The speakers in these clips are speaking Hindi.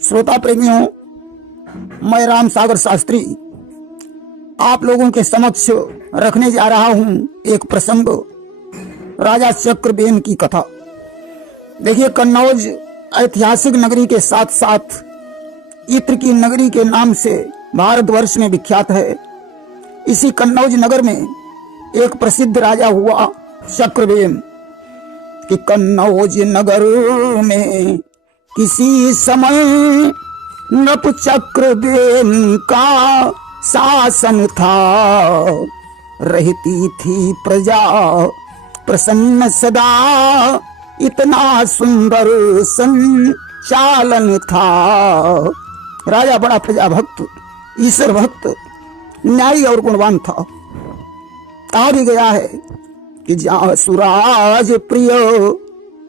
श्रोता प्रेमियों, मैं राम सागर शास्त्री आप लोगों के समक्ष रखने जा रहा हूं एक प्रसंग, राजा चक्रबेन की कथा। देखिए, कन्नौज ऐतिहासिक नगरी के साथ साथ इत्र की नगरी के नाम से भारतवर्ष में विख्यात है। इसी कन्नौज नगर में एक प्रसिद्ध राजा हुआ चक्रबेन। कि कन्नौज नगर में किसी समय नृप चक्रबेन का शासन था। रहती थी प्रजा प्रसन्न सदा, इतना सुंदर संचालन था। राजा बड़ा प्रजा भक्त, ईश्वर भक्त, न्यायी और गुणवान था। कहा भी गया है कि जहाँ सुराज प्रिय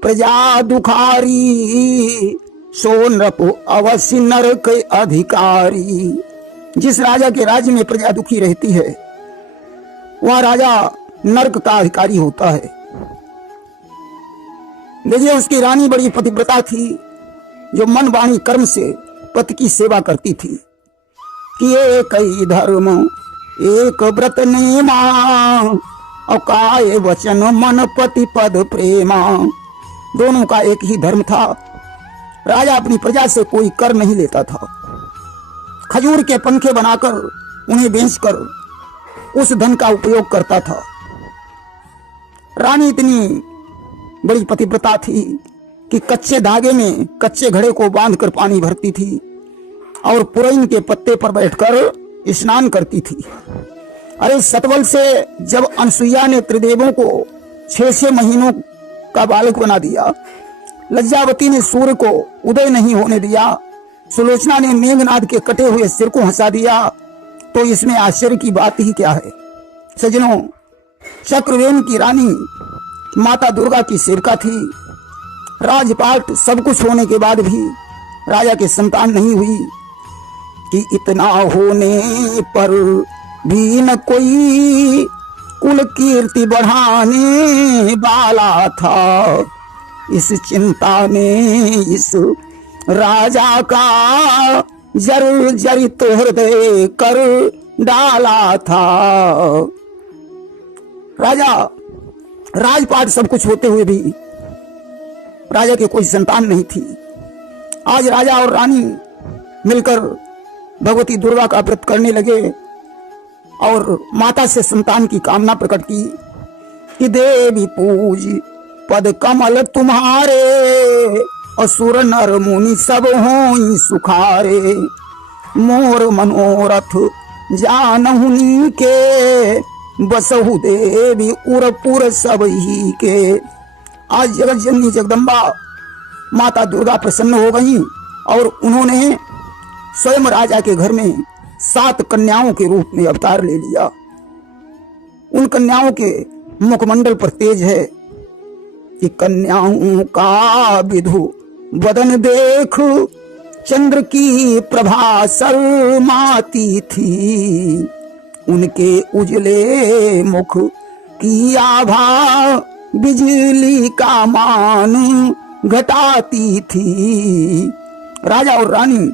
प्रजा दुखारी, सो नृप अवश्य नरक अधिकारी। जिस राजा के राज्य में प्रजा दुखी रहती है वह राजा नरक का अधिकारी होता है। देखिए, उसकी रानी बड़ी पतिव्रता थी, जो मन वाणी कर्म से पति की सेवा करती थी। कि एक ही धर्म एक व्रत नेमा, और काय वचन मन पति पद प्रेमा। दोनों का एक ही धर्म था। राजा अपनी प्रजा से कोई कर नहीं लेता था। खजूर के पंखे बनाकर उन्हें बेचकर उस धन का उपयोग करता था। रानी इतनी बड़ी पतिव्रता थी कि कच्चे धागे में कच्चे घड़े को बांधकर पानी भरती थी और पुरैन के पत्ते पर बैठकर स्नान करती थी। अरे सतवल से जब अनसुईया ने त्रिदेवों को 6 महीनों का बालक बना दिया, लज्जावती ने सूर्य को उदय नहीं होने दिया, सुलोचना ने मेघनाद के कटे हुए सिर को हंसा दिया, तो इसमें आश्चर्य की बात ही क्या है। सज्जनों, चक्रबेन की रानी माता दुर्गा की सेविका थी। राजपाट सब कुछ होने के बाद भी राजा के संतान नहीं हुई। कि इतना होने पर भी न कोई कुल कीर्ति बढ़ाने वाला था। इस चिंता ने इस राजा का जर्जरित हृदय कर डाला था। राजा राजपाट सब कुछ होते हुए भी राजा के कोई संतान नहीं थी। आज राजा और रानी मिलकर भगवती दुर्गा का व्रत करने लगे और माता से संतान की कामना प्रकट की। कि देवी पूज पद कमल तुम्हारे, असुर नर मुनि सब हों सुखारे। मोर मनोरथ जानहुनी के, बसहु देवी उरपुर सब ही के। आज जगत जननी जगदम्बा माता दुर्गा प्रसन्न हो गई और उन्होंने स्वयं राजा के घर में 7 कन्याओं के रूप में अवतार ले लिया। उन कन्याओं के मुखमंडल पर तेज है कि कन्याओं का विधु बदन देख, चंद्र की प्रभा शर्माती थी। उनके उजले मुख की आभा बिजली का मान घटाती थी। राजा और रानी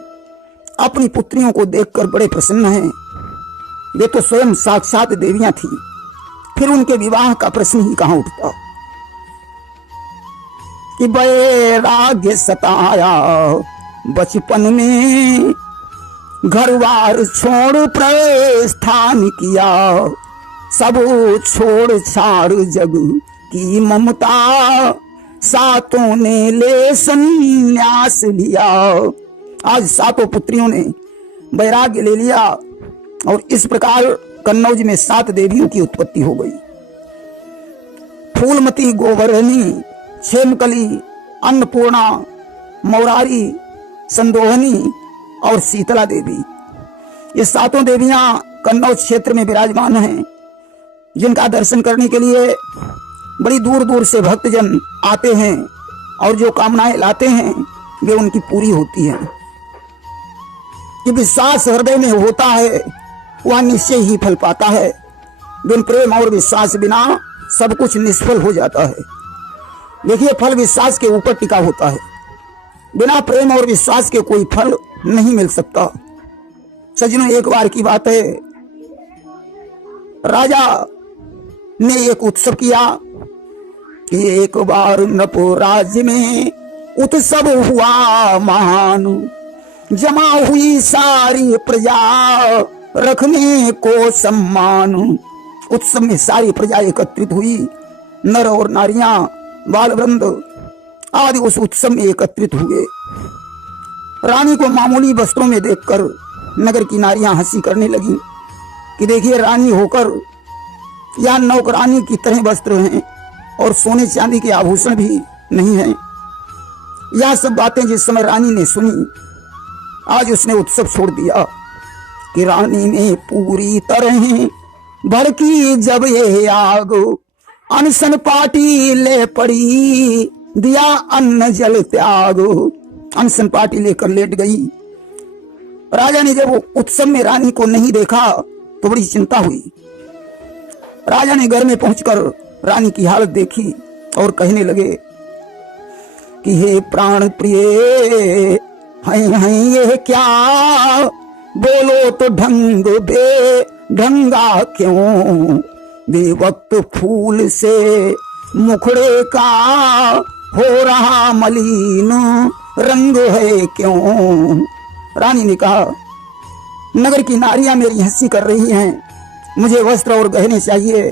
अपनी पुत्रियों को देखकर बड़े प्रसन्न हैं। वे तो स्वयं साक्षात देवियां थी, फिर उनके विवाह का प्रश्न ही कहां उठता। कि वैराग्य सताया बचपन में, घरवार छोड़ प्रस्थान किया। सब छोड़ छाड़ जग की ममता, सातों ने ले संन्यास लिया। आज 7 पुत्रियों ने वैराग्य ले लिया और इस प्रकार कन्नौज में 7 देवियों की उत्पत्ति हो गई। फूलमती, गोवर्धनी, क्षेमकली, अन्नपूर्णा, मौरारी, संदोहनी और शीतला देवी। ये 7 देवियां कन्नौज क्षेत्र में विराजमान हैं, जिनका दर्शन करने के लिए बड़ी दूर दूर से भक्तजन आते हैं और जो कामनाएं लाते हैं वे उनकी पूरी होती हैं। कि विश्वास हृदय में होता है वह निश्चय ही फल पाता है। बिन प्रेम और विश्वास बिना सब कुछ निष्फल हो जाता है। देखिए, फल विश्वास के ऊपर टिका होता है। बिना प्रेम और विश्वास के कोई फल नहीं मिल सकता। सज्जनों, एक बार की बात है, राजा ने एक उत्सव किया कि एक बार नपुर राज्य में उत्सव हुआ महान, जमा हुई सारी प्रजा रखने को सम्मान। उत्सव में सारी प्रजा एकत्रित हुई, नर और नारियां, बाल वृंद आदि उस उत्सव में एकत्रित हुए। रानी को मामूली वस्त्रों में देखकर नगर की नारियां हंसी करने लगी कि देखिए, रानी होकर या नौकरानी की तरह वस्त्र हैं और सोने चांदी के आभूषण भी नहीं हैं। यह सब बातें जिस समय रानी ने सुनी, आज उसने उत्सव छोड़ दिया कि रानी ने पूरी तरह भड़की जब ये आग, अनशन पार्टी ले पड़ी, दिया अन्न जल त्याग। अनशन पार्टी लेकर लेट गई। राजा ने जब उत्सव में रानी को नहीं देखा तो बड़ी चिंता हुई। राजा ने घर में पहुंचकर रानी की हालत देखी और कहने लगे कि हे प्राण प्रिय, हैं ये क्या, बोलो तो ढंग बे ढंगा क्यों, बेवक्त फूल से मुखड़े का हो रहा मलिन रंग है क्यों। रानी ने कहा, नगर की नारियां मेरी हंसी कर रही हैं, मुझे वस्त्र और गहने चाहिए,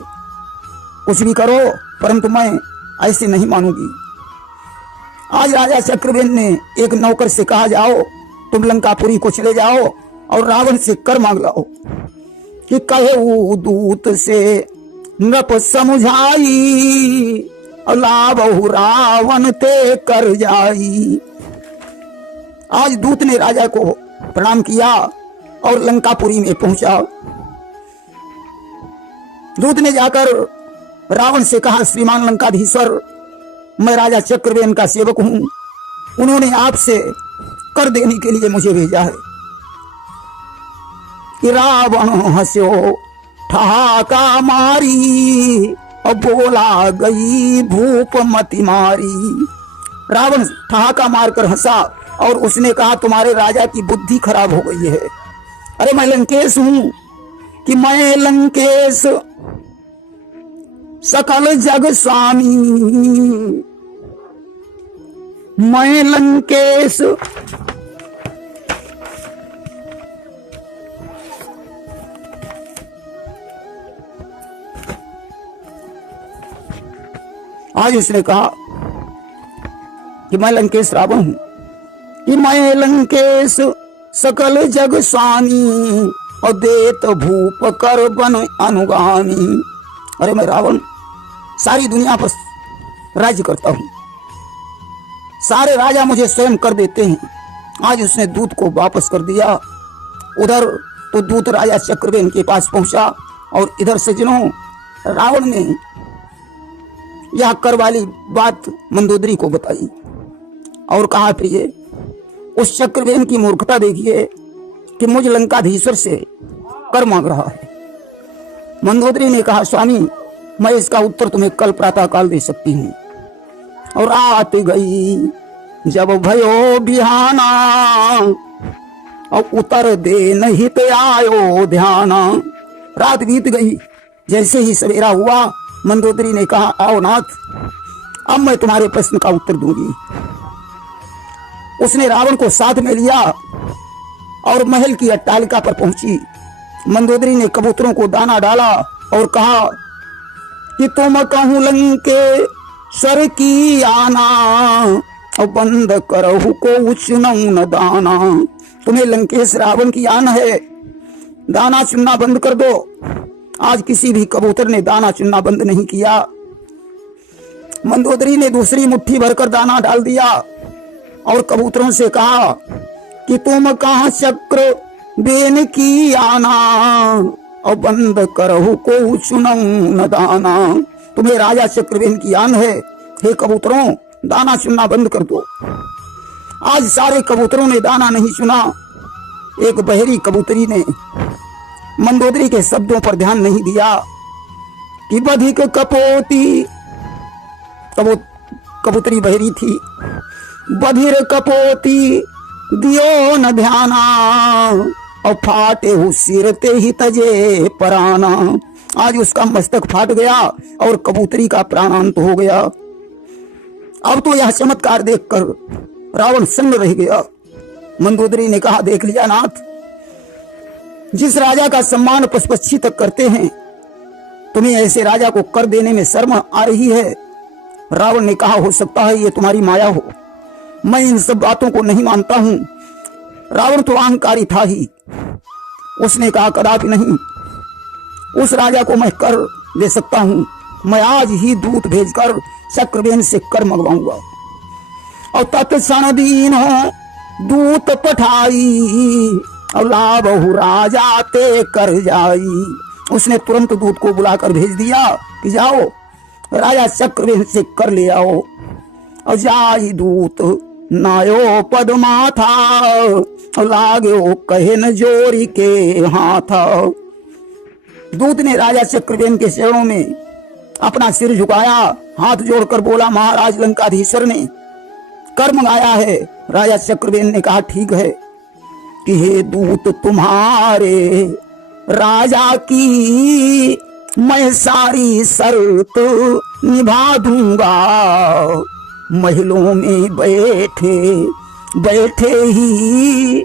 कुछ भी करो, परंतु मैं ऐसे नहीं मानूंगी। आज राजा चक्रवेन ने एक नौकर से कहा, जाओ तुम लंकापुरी को चले जाओ और रावण से कर मांग लाओ कि कहे दूत से नृप समझाई, लाभहु रावण ते कर जाई। आज दूत ने राजा को प्रणाम किया और लंकापुरी में पहुंचा। दूत ने जाकर रावण से कहा, श्रीमान लंकाधीश्वर, मैं राजा चक्रवेन का सेवक हूं, उन्होंने आपसे कर देने के लिए मुझे भेजा है। कि रावण हंस्यो ठहाका मारी, और बोला गई भूप मति मारी। रावण ठहाका मारकर हंसा और उसने कहा, तुम्हारे राजा की बुद्धि खराब हो गई है। अरे मैं लंकेश हूं कि मैं लंकेश सकल जग स्वामी, मैं लंकेश आज उसने कहा कि मैं लंकेश रावण हूं, कि मैं लंकेश सकल जग स्वामी, और देत भूप कर बन अनुगामी। अरे मैं रावण सारी दुनिया पर राज्य करता हूं, सारे राजा मुझे स्वयं कर देते हैं। आज उसने दूत को वापस कर दिया। उधर तो दूत राजा चक्रवेन के पास पहुंचा और इधर सज्जनों रावण ने यह कर वाली बात मंदोदरी को बताई और कहा, प्रिय, उस चक्रवेन की मूर्खता देखिए कि मुझ लंकाधीश्वर से कर मांग रहा है। मंदोदरी ने कहा, स्वामी, मैं इसका उत्तर तुम्हें कल प्रातः काल दे सकती हूँ। और रात गई जब भयो बिहाना, और उतर दे नहीं तो आयो ध्याना। रात बीत गई, जैसे ही सवेरा हुआ मंदोदरी ने कहा, आओ नाथ, अब मैं तुम्हारे प्रश्न का उत्तर दूंगी। उसने रावण को साथ में लिया और महल की अट्टालिका पर पहुंची। मंदोदरी ने कबूतरों को दाना डाला और कहा कि तुम कहूं लंके सर की आना, और बंद करहु को चुनऊ न दाना। तुम्हें लंकेश रावण की आन है, दाना चुनना बंद कर दो। आज किसी भी कबूतर ने दाना चुनना बंद नहीं किया। मंदोदरी ने दूसरी मुट्ठी भरकर दाना डाल दिया और कबूतरों से कहा कि तुम कहां चक्र बेन की आना, और बंद करहु को चुनऊ न दाना। तुम्हें राजा चक्रवेन की आन है, हे कबूतरों, दाना चुनना बंद कर दो। आज सारे कबूतरों ने दाना नहीं चुना। एक बहरी कबूतरी ने मंदोदरी के शब्दों पर ध्यान नहीं दिया कि बधिक कपोती, कबूतरी बहरी थी, बधिर कपोती दियो न ध्याना, और फाटे हु सिर ते ही तजे पराना। आज उसका मस्तक फाट गया और कबूतरी का प्राणांत हो गया। अब तो यह चमत्कार देखकर रावण सन्न रह गया। मंदोदरी ने कहा, देख लिया नाथ, जिस राजा का सम्मान पशुपक्षी तक करते हैं, तुम्हें ऐसे राजा को कर देने में शर्म आ रही है। रावण ने कहा, हो सकता है ये तुम्हारी माया हो, मैं इन सब बातों को नहीं मानता हूं। रावण तो अहंकारी था ही। उसने कहा, कदापि नहीं, उस राजा को मैं कर दे सकता हूं। मैं आज ही दूत भेजकर चक्रवेन से कर मंगवाऊंगा। और तत्क्षण दीन दूत पठाई, और लाभहु राजा ते कर जाई। उसने तुरंत दूत को बुलाकर भेज दिया कि जाओ राजा चक्रवेन से कर ले आओ। और जाई दूत नायो पद माथा, लागो कहे न जोरी के हाथ। दूत ने राजा चक्रवेन के चरणों में अपना सिर झुकाया, हाथ जोड़कर बोला, महाराज लंकाधीश्वर ने कर मंगाया है। राजा चक्रवेन ने कहा, ठीक है कि हे दूत, तुम्हारे राजा की मैं सारी शर्त निभा दूंगा। महलों में बैठे बैठे ही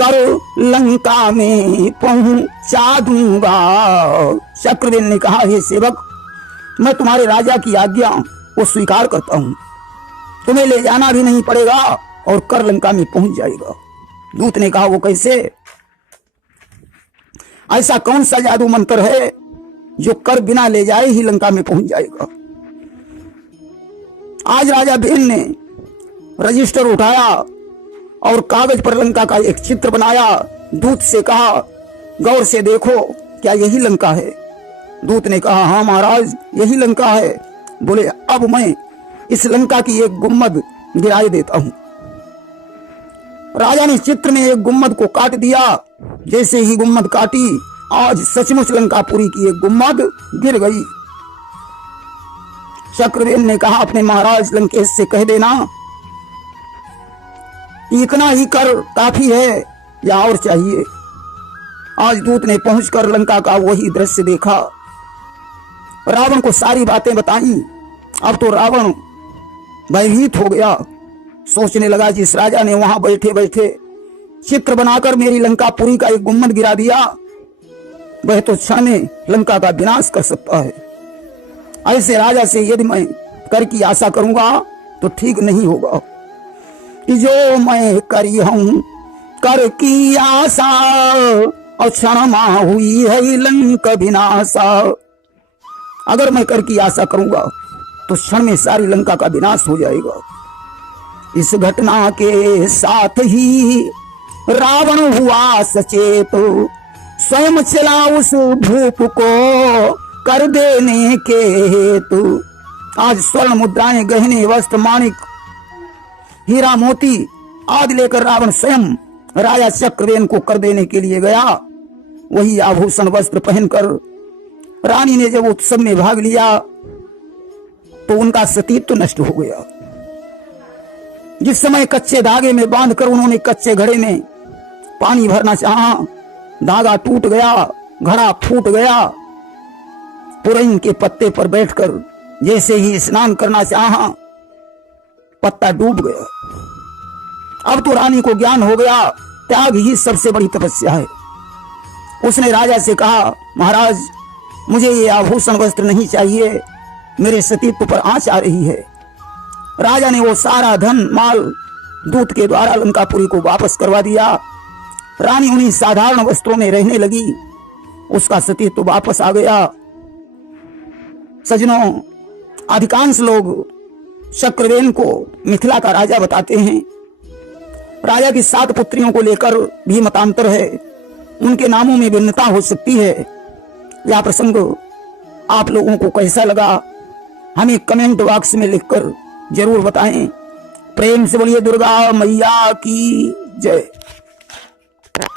कर लंका में पहुंचा दूंगा। चक्रवेन ने कहा, हे सेवक, मैं तुम्हारे राजा की आज्ञा को स्वीकार करता हूं। तुम्हें ले जाना भी नहीं पड़ेगा और कर लंका में पहुंच जाएगा। दूत ने कहा, वो कैसे? ऐसा कौन सा जादू मंत्र है जो कर बिना ले जाए ही लंका में पहुंच जाएगा? आज राजा भेल ने रजिस्टर उठाया और कागज पर लंका का एक चित्र बनाया। दूत से कहा, गौर से देखो, क्या यही लंका है? दूत ने कहा, हाँ महाराज, यही लंका है। बोले, अब मैं इस लंका की एक गुम्मद गिराए देता हूं। राजा ने चित्र में एक गुम्मद को काट दिया। जैसे ही गुम्मद काटी, आज सचमुच लंकापुरी की एक गुम्मद गिर गई। चक्रवेन ने कहा, अपने महाराज लंकेश से कह देना इतना ही कर काफी है या और चाहिए। आज दूत ने पहुंचकर लंका का वही दृश्य देखा। रावण को सारी बातें बताई। अब तो रावण भयभीत हो गया। सोचने लगा, जिस राजा ने वहां बैठे बैठे चित्र बनाकर मेरी लंकापुरी का एक गुम्मद गिरा दिया, वह तो क्षण में लंका का विनाश कर सकता है। ऐसे राजा से यदि मैं कर की आशा करूंगा तो ठीक नहीं होगा। जो मैं करी हूं कर की आशा, और क्षण मां हुई है लंका विनाशा। अगर मैं कर की आशा करूंगा तो क्षण में सारी लंका का विनाश हो जाएगा। इस घटना के साथ ही रावण हुआ सचेत, स्वयं चला उस भूप को कर देने के हेतु। आज स्वर्ण मुद्राएं, गहने, वस्त्र, माणिक, हीरा, मोती आदि लेकर रावण स्वयं राजा चक्रवेन को कर देने के लिए गया। वही आभूषण वस्त्र पहनकर रानी ने जब उत्सव में भाग लिया तो उनका सतीत्व नष्ट हो गया। जिस समय कच्चे धागे में बांधकर उन्होंने कच्चे घड़े में पानी भरना चाहा, धागा टूट गया, घड़ा फूट गया। पुरैन के पत्ते पर बैठकर जैसे ही स्नान करना चाहा, पत्ता डूब गया। अब तो रानी को ज्ञान हो गया, त्याग ही सबसे बड़ी तपस्या है। उसने राजा से कहा, महाराज, मुझे ये आभूषण वस्त्र नहीं चाहिए, मेरे सतीत्व पर आंच आ रही है। राजा ने वो सारा धन माल दूत के द्वारा लंकापुरी को वापस करवा दिया। रानी उन्हीं साधारण वस्त्रों में रहने लगी। उसका सतीत्व वापस आ गया। सजनों, अधिकांश लोग चक्रवेन को मिथिला का राजा बताते हैं। राजा की 7 पुत्रियों को लेकर भी मतांतर है। उनके नामों में भिन्नता हो सकती है। यह प्रसंग आप लोगों को कैसा लगा, हमें कमेंट बॉक्स में लिखकर जरूर बताएं। प्रेम से बोलिए दुर्गा मैया की जय।